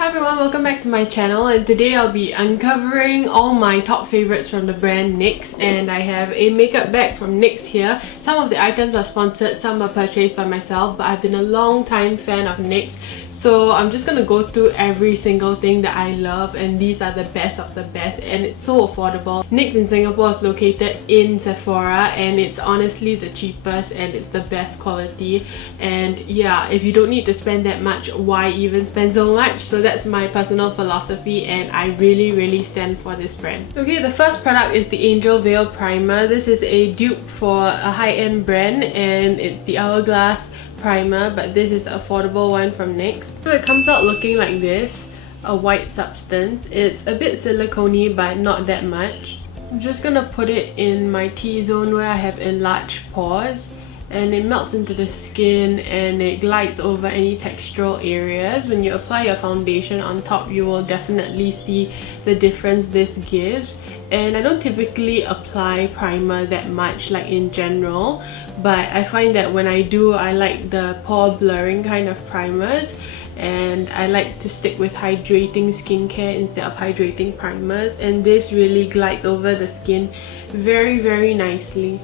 Hi everyone, welcome back to my channel, and today I'll be uncovering all my top favorites from the brand NYX. And I have a makeup bag from NYX here. Some of the items are sponsored, some are purchased by myself, but I've been a long time fan of NYX. So I'm just gonna go through every single thing that I love, and these are the best of the best, and it's so affordable. NYX in Singapore is located in Sephora, and it's honestly the cheapest and it's the best quality. And yeah, if you don't need to spend that much, why even spend so much? So that's my personal philosophy, and I really stand for this brand. Okay, the first product is the Angel Veil Primer. This is a dupe for a high-end brand, and it's the Hourglass primer, but this is an affordable one from NYX. So it comes out looking like this, a white substance. It's a bit silicone-y, but not that much. I'm just gonna put it in my T-zone where I have enlarged pores, and it melts into the skin and it glides over any textural areas. When you apply your foundation on top, you will definitely see the difference this gives. And I don't typically apply primer that much, like in general, but I find that when I do, I like the pore blurring kind of primers, and I like to stick with hydrating skincare instead of hydrating primers, and this really glides over the skin very nicely.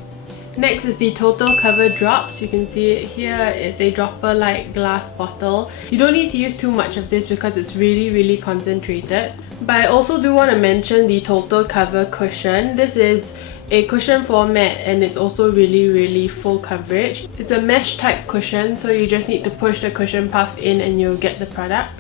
Next is the Total Cover Drops. You can see it here. It's a dropper-like glass bottle. You don't need to use too much of this because it's really concentrated. But I also do want to mention the Total Cover Cushion. This is a cushion format, and it's also really full coverage. It's a mesh type cushion, so you just need to push the cushion puff in and you'll get the product.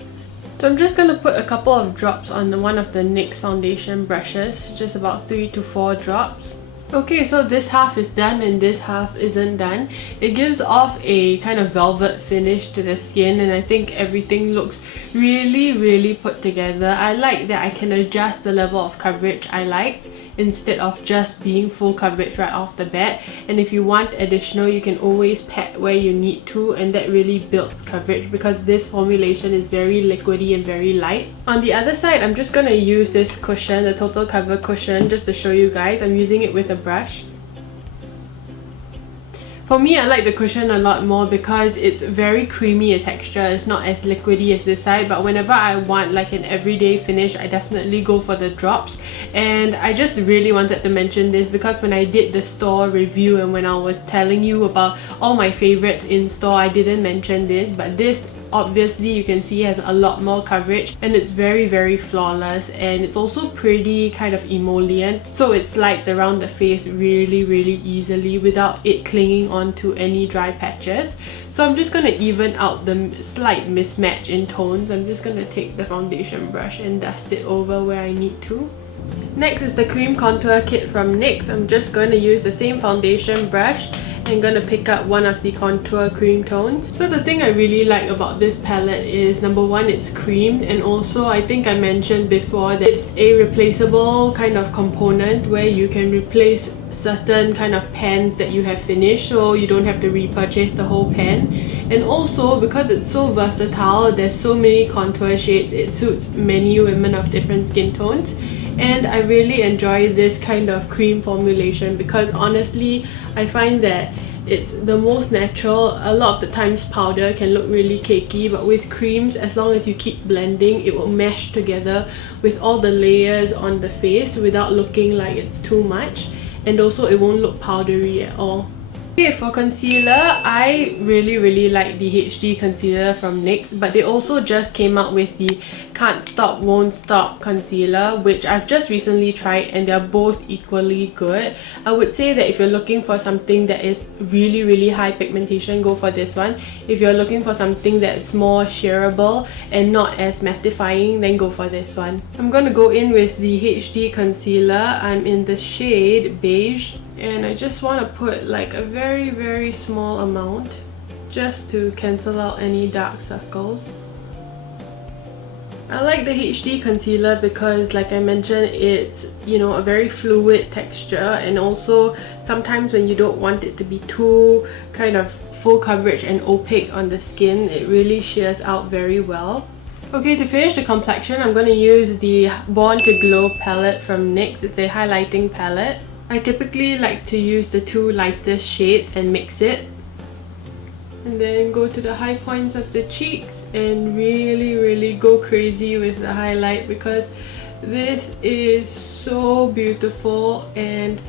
So I'm just going to put a couple of drops on one of the NYX foundation brushes, just about 3 to 4 drops. Okay, so this half is done and this half isn't done. It gives off a kind of velvet finish to the skin, and I think everything looks really put together. I like that I can adjust the level of coverage I like instead of just being full coverage right off the bat. And if you want additional, you can always pat where you need to, and that really builds coverage because this formulation is very liquidy and very light. On the other side, I'm just gonna use this cushion, the Total Cover Cushion, just to show you guys. I'm using it with a brush. For me, I like the cushion a lot more because it's very creamy in texture. It's not as liquidy as this side, but whenever I want like an everyday finish, I definitely go for the drops. And I just really wanted to mention this because when I did the store review and when I was telling you about all my favorites in store, I didn't mention this, but this obviously you can see has a lot more coverage, and it's very flawless, and it's also pretty kind of emollient, so it slides around the face really easily without it clinging onto any dry patches. So I'm just going to even out the slight mismatch in tones. I'm just going to take the foundation brush and dust it over where I need to. Next is the Cream Contour Kit from NYX. I'm just going to use the same foundation brush. I'm gonna pick up one of the contour cream tones. So the thing I really like about this palette is, number one, it's cream, and also I think I mentioned before that it's a replaceable kind of component where you can replace certain kind of pans that you have finished, so you don't have to repurchase the whole pan. And also because it's so versatile, there's so many contour shades, it suits many women of different skin tones. And I really enjoy this kind of cream formulation because honestly, I find that it's the most natural. A lot of the times powder can look really cakey, but with creams, as long as you keep blending, it will mesh together with all the layers on the face without looking like it's too much, and also it won't look powdery at all. Okay, for concealer, I really like the HD concealer from NYX, but they also just came out with the Can't Stop Won't Stop concealer, which I've just recently tried, and they're both equally good. I would say that if you're looking for something that is really high pigmentation, go for this one. If you're looking for something that's more sheerable and not as mattifying, then go for this one. I'm gonna go in with the HD concealer. I'm in the shade Beige, and I just want to put like a very small amount just to cancel out any dark circles. I like the HD concealer because, like I mentioned, it's, you know, a very fluid texture, and also sometimes when you don't want it to be too kind of full coverage and opaque on the skin, it really shears out very well. Okay, to finish the complexion, I'm going to use the Born to Glow palette from NYX. It's a highlighting palette. I typically like to use the two lightest shades and mix it, and then go to the high points of the cheeks and really go crazy with the highlight, because this is so beautiful. And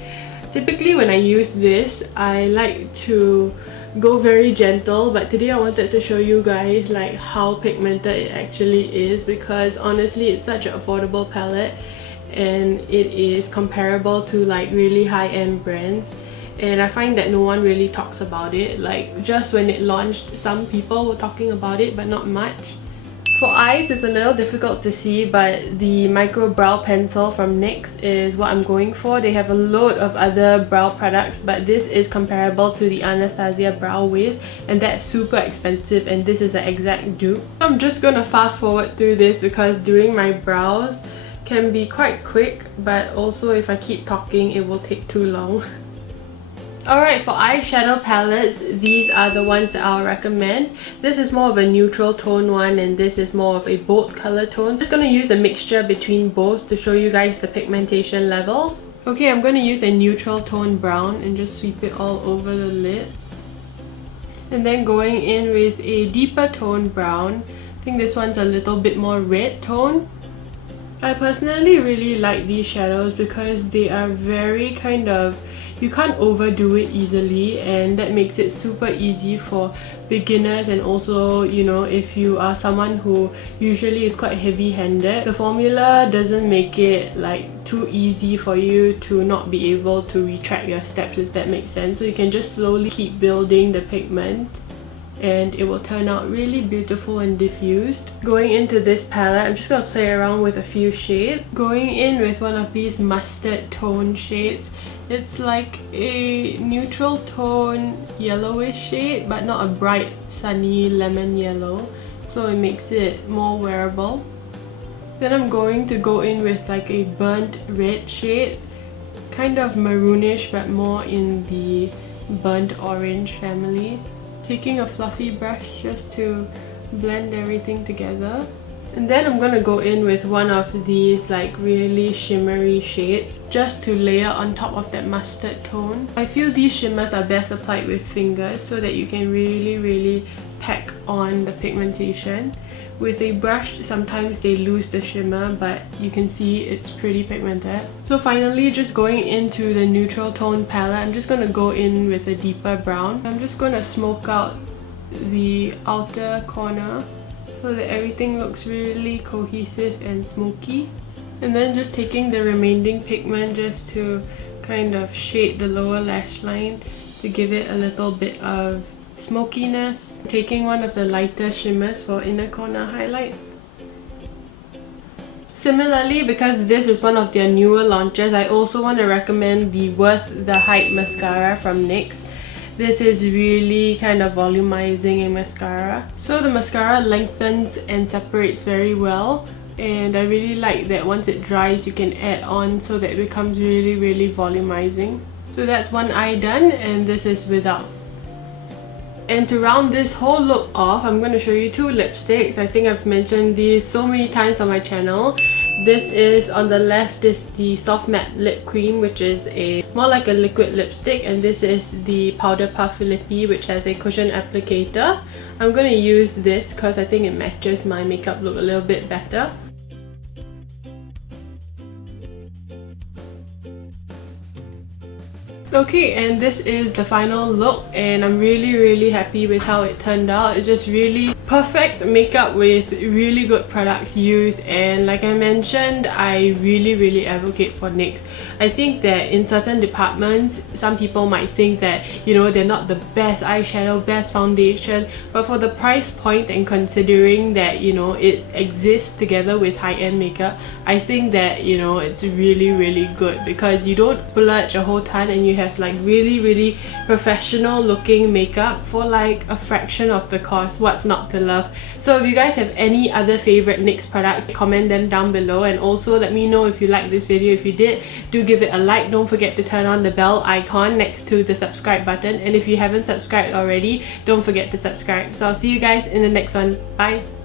typically when I use this, I like to go very gentle, but today I wanted to show you guys like how pigmented it actually is, because honestly it's such an affordable palette and it is comparable to like really high-end brands, and I find that no one really talks about it. Like just when it launched, some people were talking about it, but not much. For eyes, it's a little difficult to see, but the micro brow pencil from NYX is what I'm going for. They have a load of other brow products, but this is comparable to the Anastasia Brow Wiz, and that's super expensive, and this is an exact dupe. So I'm just gonna fast forward through this because doing my brows can be quite quick, but also if I keep talking it will take too long. Alright, for eyeshadow palettes, these are the ones that I'll recommend. This is more of a neutral tone one, and this is more of a bold color tone. I'm just going to use a mixture between both to show you guys the pigmentation levels. Okay, I'm going to use a neutral tone brown and just sweep it all over the lid. And then going in with a deeper tone brown. I think this one's a little bit more red tone. I personally really like these shadows because they are very kind of, you can't overdo it easily, and that makes it super easy for beginners, and also, you know, if you are someone who usually is quite heavy-handed, the formula doesn't make it like too easy for you to not be able to retract your steps, if that makes sense. So you can just slowly keep building the pigment and it will turn out really beautiful and diffused. Going into this palette, I'm just going to play around with a few shades. Going in with one of these mustard tone shades. It's like a neutral tone yellowish shade, but not a bright sunny lemon yellow, so it makes it more wearable. Then I'm going to go in with like a burnt red shade, kind of maroonish but more in the burnt orange family. Taking a fluffy brush just to blend everything together. And then I'm gonna go in with one of these like really shimmery shades just to layer on top of that mustard tone. I feel these shimmers are best applied with fingers so that you can really pack on the pigmentation. With a brush, sometimes they lose the shimmer, but you can see it's pretty pigmented. So finally, just going into the neutral tone palette, I'm just going to go in with a deeper brown. I'm just going to smoke out the outer corner so that everything looks really cohesive and smoky. And then just taking the remaining pigment just to kind of shade the lower lash line to give it a little bit of smokiness. Taking one of the lighter shimmers for inner corner highlight. Similarly, because this is one of their newer launches, I also want to recommend the Worth the Hype mascara from NYX. This is really kind of volumizing a mascara. So the mascara lengthens and separates very well, and I really like that once it dries you can add on so that it becomes really volumizing. So that's one eye done, and this is without. And to round this whole look off, I'm going to show you two lipsticks. I think I've mentioned these so many times on my channel. This is, on the left, is the Soft Matte Lip Cream, which is a more like a liquid lipstick, and this is the Powder Puff Lippy, which has a cushion applicator. I'm going to use this because I think it matches my makeup look a little bit better. Okay, and this is the final look, and I'm really happy with how it turned out. It's just really perfect makeup with really good products used, and like I mentioned, I really advocate for NYX. I think that in certain departments, some people might think that, you know, they're not the best eyeshadow, best foundation, but for the price point and considering that, you know, it exists together with high-end makeup, I think that, you know, it's really good because you don't splurge a whole ton and you have like really professional looking makeup for like a fraction of the cost. What's not to love? So if you guys have any other favorite NYX products, comment them down below, and also let me know if you liked this video. If you did, do give it a like. Don't forget to turn on the bell icon next to the subscribe button, and if you haven't subscribed already, don't forget to subscribe. So I'll see you guys in the next one. Bye!